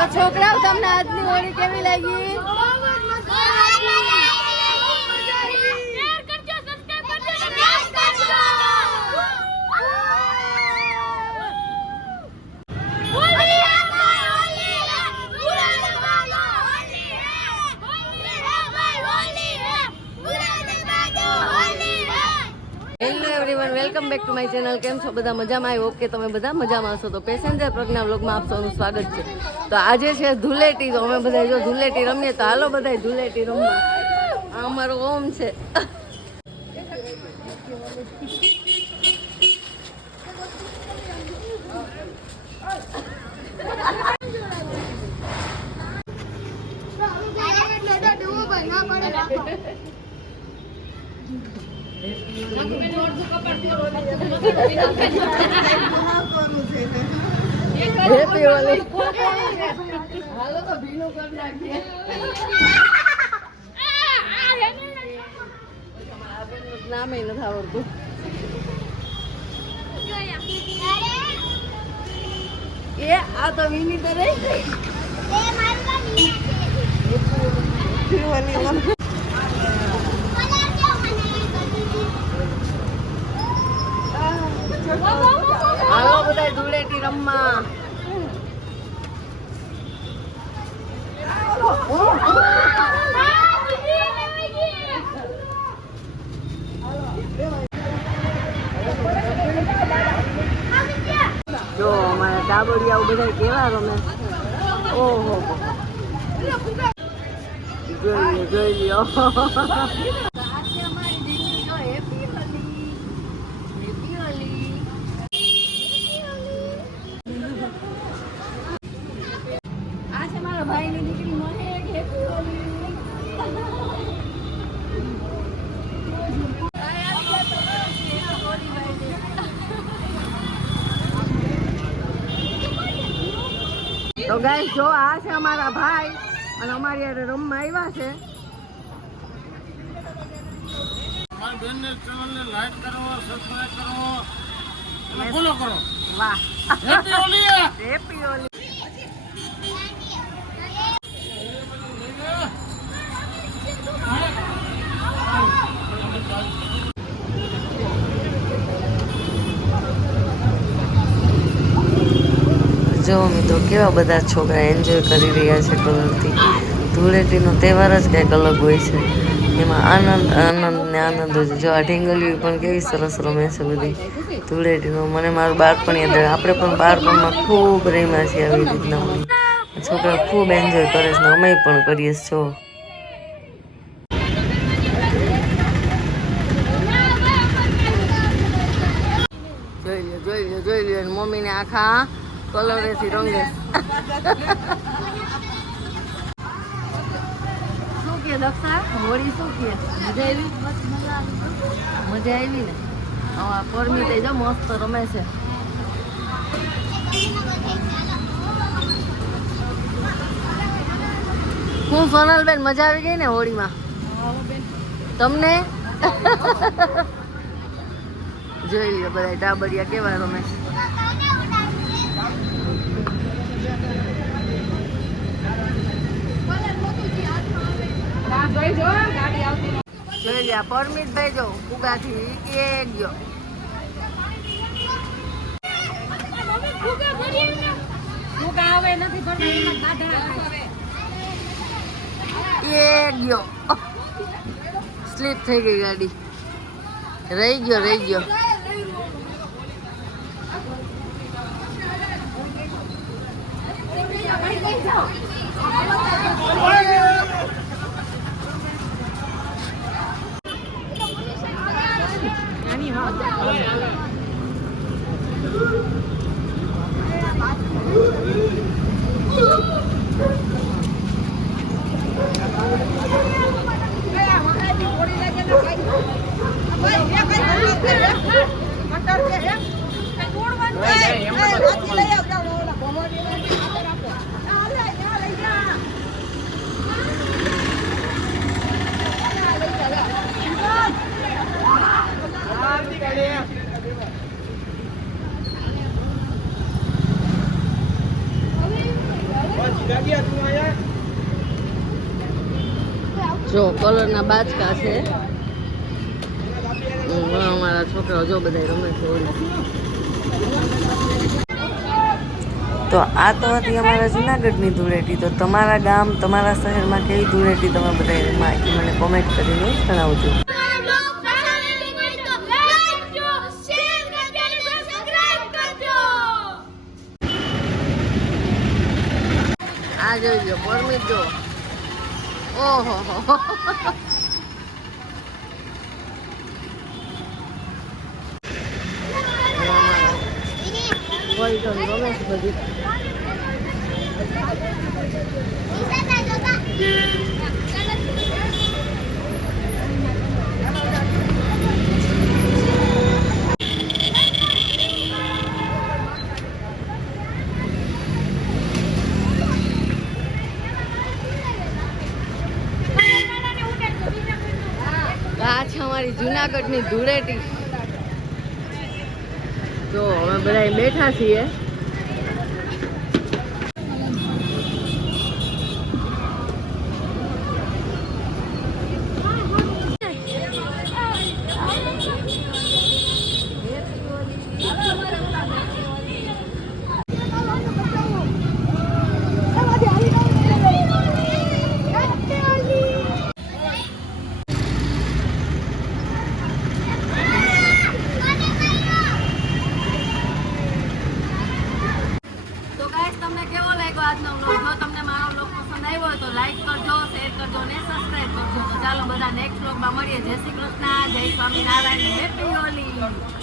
તો છોકરાઓ તમને આજની હોળી કેવી લાગી? Welcome back to my channel. કેમ છો બધા? મજામાં? આવી ઓકે, તમે બધા મજામાં હશો. તો પેસેન્જર પ્રજ્ઞા વ્લોગમાં આપ સૌનું સ્વાગત છે. તો આજે છે ધૂળેટી, તો અમે બધા જો ધૂળેટી રમીએ, તો હાલો બધા ધૂળેટી રમવા. આ અમારો ઓમ છે. હાલો તો ભીનું કરી નાખીએ. નામે નથી આવડતું. એ આ તો વિની તો રહી ગઈ. હાલો બધા ધૂળેટી રમવા. જો અમારા ડાબડિયાઓ બધા કેવા રમે. ઓહો, જોઈ લ્યો. ભાઈની દીકરી મને હેપી હોલી. તો ગાઈસ જો આ છે અમારા ભાઈ અને અમારી યારે રમવા આવ્યા છે. મારી બેનને ચેનલને લાઈક કરો, સબસ્ક્રાઇબ કરો અને ફોલો કરો. વાહ, હેપી હોલી. હેપી હોલી. જો મિત્રો કેવા બધા છોકરા એન્જોય કરી રહ્યા છે કલરથી. ધૂળેટીનો તહેવાર જ કંઈક અલગ હોય છે. એમાં આનંદ ને આનંદ હોય છે. જો આ ઢીંગલીઓ પણ કેવી સરસ રમે છે બધી ધૂળેટીનો. મને મારું બાળપણ યાદ આવે. આપણે પણ બાળપણમાં ખૂબ રમ્યા છીએ આવી રીતના. છોકરા ખૂબ એન્જોય કરે છે ને અમે પણ કરીએ છીએ. જો જોઈ લ્યો મમ્મીને આખા કલરેથી રંગે. શું કે દક્ષા, હોળી શું કે? મજા આવી? મજા આવી ને? હા, પરમિત જો મસ્ત રમે છે. હું સોનલબેન, મજા આવી ગઈ ને હોળીમાં? તમને? જોઈ લ્યો બધા ડાબડિયા કેવા રમે. જોઈ લ્યા પરમિતભાઈ જો ઉગાથી એક ગયો. એક ગયો. સ્લીપ થઈ ગઈ ગાડી. રહી ગયો. જો કલરના બાચકા છે. અમારા છોકરાઓ જો બધા રમે છે હોળી. તો આ તો હતી અમારા જુનાગઢની ધૂળેટી. તો તમારા ગામ, તમારા શહેરમાં કેવી ધૂળેટી તમે બધા રમ્યા એ મને કોમેન્ટ કરીને જણાવજો. આ જોઈ લો પરમિત જો. ઓહો રમેશ બધી. આ છે અમારી જુનાગઢની ધૂળેટી. જો અમે બધા બેઠા છીએ. તમને કેવો લાગ્યો આજનો વ્લોગ? જો તમને મારો વ્લોગ પસંદ આવ્યો હોય તો લાઈક કરજો, શેર કરજો અને સબસ્ક્રાઇબ કરજો. તો ચાલો બધા નેક્સ્ટ વ્લોગમાં મળીએ. જય શ્રી કૃષ્ણ, જય સ્વામિનારાયણ, હેપી હોલી.